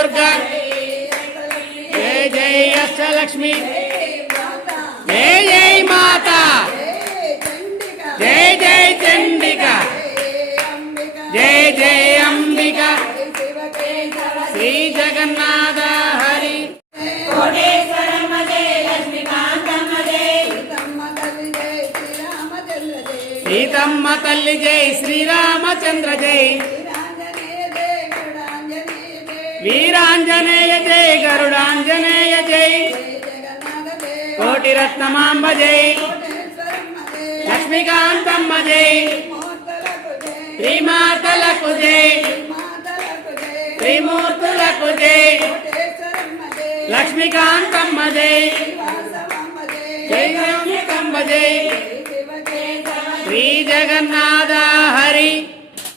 దుర్గా జై జై అష్టలక్ష్మి జై జై మాతా జై జై చండిక జై జై అంబిక శ్రీ జగన్నాథ హరి సీతమ్మ తల్లి జై శ్రీరామచంద్ర జై వీరాంజనేయ జై గరుడాంజనేయ జై కోటి రత్నమాంబ జై లక్ష్మీకాంతమ్మ జై శ్రీమాతలకు జై త్రిమూర్తులకు జై లక్ష్మీకాంతమ్మ జై జై జై శ్రీ జగన్నాథ హరి